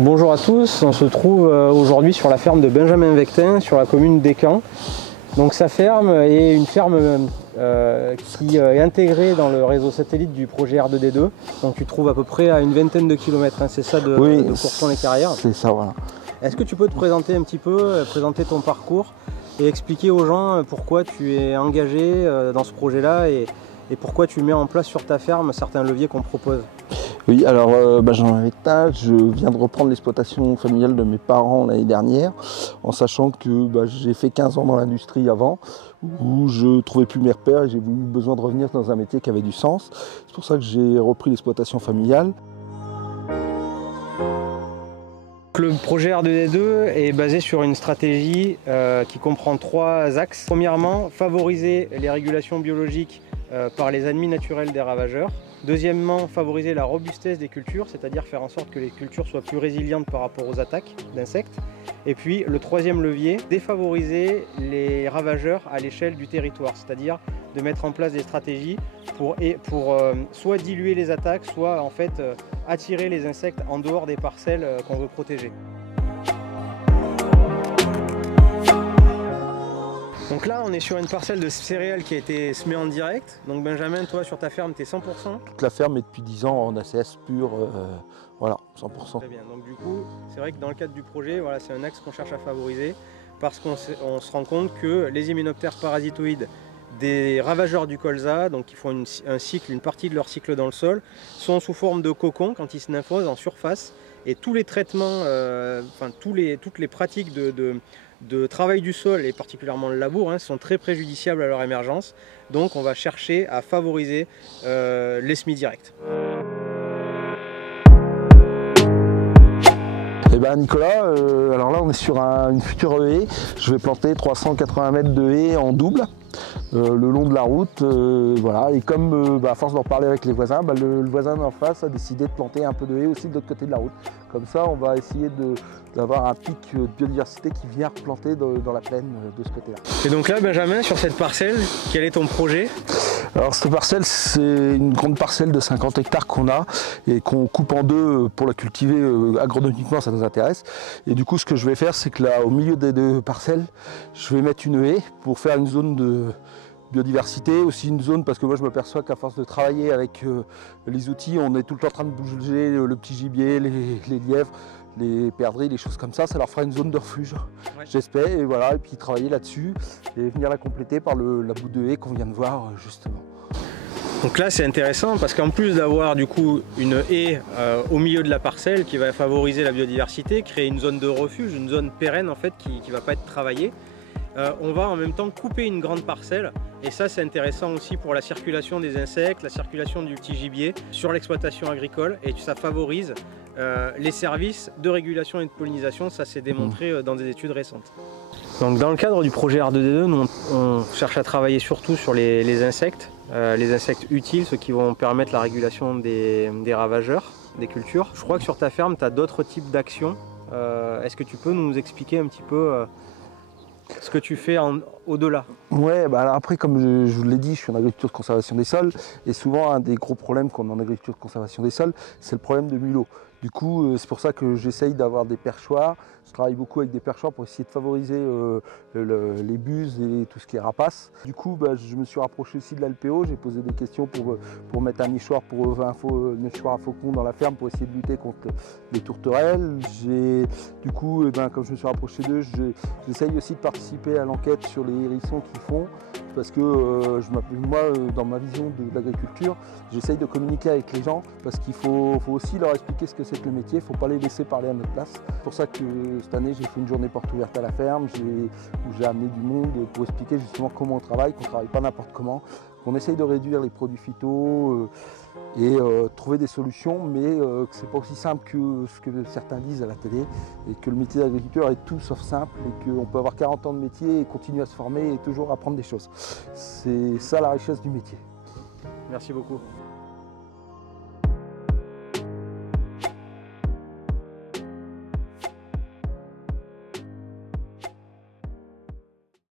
Bonjour à tous, on se trouve aujourd'hui sur la ferme de Benjamin Vectin, sur la commune d'Écamps. Donc sa ferme est une ferme qui est intégrée dans le réseau satellite du projet R2D2. Donc tu trouves à peu près à une vingtaine de kilomètres, hein, c'est ça de Courson-les-Carrières. C'est ça, voilà. Est-ce que tu peux te présenter un petit peu, présenter ton parcours et expliquer aux gens pourquoi tu es engagé dans ce projet-là et pourquoi tu mets en place sur ta ferme certains leviers qu'on propose? Oui, alors Benjamin Vectin, je viens de reprendre l'exploitation familiale de mes parents l'année dernière, en sachant que j'ai fait 15 ans dans l'industrie avant, où je ne trouvais plus mes repères et j'ai eu besoin de revenir dans un métier qui avait du sens. C'est pour ça que j'ai repris l'exploitation familiale. Le projet R2D2 est basé sur une stratégie qui comprend 3 axes. Premièrement, favoriser les régulations biologiques par les ennemis naturels des ravageurs. Deuxièmement, favoriser la robustesse des cultures, c'est-à-dire faire en sorte que les cultures soient plus résilientes par rapport aux attaques d'insectes. Et puis le troisième levier, défavoriser les ravageurs à l'échelle du territoire, c'est-à-dire de mettre en place des stratégies pour soit diluer les attaques, soit en fait attirer les insectes en dehors des parcelles qu'on veut protéger. Donc là, on est sur une parcelle de céréales qui a été semée en direct. Donc Benjamin, toi sur ta ferme, tu es 100%. Toute la ferme est depuis 10 ans en ACS pur, voilà, 100%. Très bien, donc du coup, c'est vrai que dans le cadre du projet, voilà, c'est un axe qu'on cherche à favoriser parce qu'on se rend compte que les hyménoptères parasitoïdes des ravageurs du colza, donc qui font une partie de leur cycle dans le sol, sont sous forme de cocon quand ils se nymphosent en surface. Et tous les traitements, toutes les pratiques de travail du sol et particulièrement le labour sont très préjudiciables à leur émergence. Donc on va chercher à favoriser les semis directs. Eh ben Nicolas, alors là on est sur une future haie. Je vais planter 380 mètres de haie en double. Le long de la route, voilà. Et comme à force d'en parler avec les voisins, le voisin d'en face a décidé de planter un peu de haie aussi de l'autre côté de la route. Comme ça, on va essayer d'avoir un pic de biodiversité qui vient replanter dans la plaine de ce côté-là. Et donc là, Benjamin, sur cette parcelle, quel est ton projet? Alors cette parcelle, c'est une grande parcelle de 50 hectares qu'on a et qu'on coupe en deux pour la cultiver agronomiquement, ça nous intéresse. Et du coup, ce que je vais faire, c'est que là, au milieu des 2 parcelles, je vais mettre une haie pour faire une zone de biodiversité, aussi une zone parce que moi je m'aperçois qu'à force de travailler avec les outils, on est tout le temps en train de bouger le petit gibier, les lièvres, les perdrix, les choses comme ça leur fera une zone de refuge, ouais. J'espère, et voilà, et puis travailler là-dessus et venir la compléter par la bout de haie qu'on vient de voir justement. Donc là c'est intéressant parce qu'en plus d'avoir du coup une haie au milieu de la parcelle qui va favoriser la biodiversité, créer une zone de refuge, une zone pérenne en fait qui ne va pas être travaillée, on va en même temps couper une grande parcelle et ça c'est intéressant aussi pour la circulation des insectes, la circulation du petit gibier sur l'exploitation agricole et ça favorise les services de régulation et de pollinisation, ça s'est démontré dans des études récentes. Donc dans le cadre du projet R2D2, nous on cherche à travailler surtout sur les insectes utiles, ceux qui vont permettre la régulation des ravageurs, des cultures. Je crois que sur ta ferme tu as d'autres types d'actions. Est-ce que tu peux nous expliquer un petit peu ce que tu fais au-delà? Ouais, alors après, comme je vous l'ai dit, je suis en agriculture de conservation des sols et souvent un des gros problèmes qu'on a en agriculture de conservation des sols, c'est le problème de mulot. Du coup, c'est pour ça que j'essaye d'avoir des perchoirs. Je travaille beaucoup avec des perchoirs pour essayer de favoriser les buses et tout ce qui est rapaces. Du coup, je me suis rapproché aussi de l'Alpéo. J'ai posé des questions pour mettre un nichoir nichoir à faucons dans la ferme pour essayer de lutter contre les tourterelles. Du coup, comme je me suis rapproché d'eux, j'essaye aussi de participer à l'enquête sur les hérissons qu'ils font. Parce que moi, dans ma vision de l'agriculture, j'essaye de communiquer avec les gens parce qu'il faut aussi leur expliquer ce que c'est que le métier, il ne faut pas les laisser parler à notre place. C'est pour ça que cette année, j'ai fait une journée porte ouverte à la ferme, où j'ai amené du monde pour expliquer justement comment on travaille, qu'on ne travaille pas n'importe comment, qu'on essaye de réduire les produits phyto et trouver des solutions, mais que ce n'est pas aussi simple que ce que certains disent à la télé et que le métier d'agriculteur est tout sauf simple et qu'on peut avoir 40 ans de métier et continuer à se former et toujours apprendre des choses. C'est ça la richesse du métier. Merci beaucoup.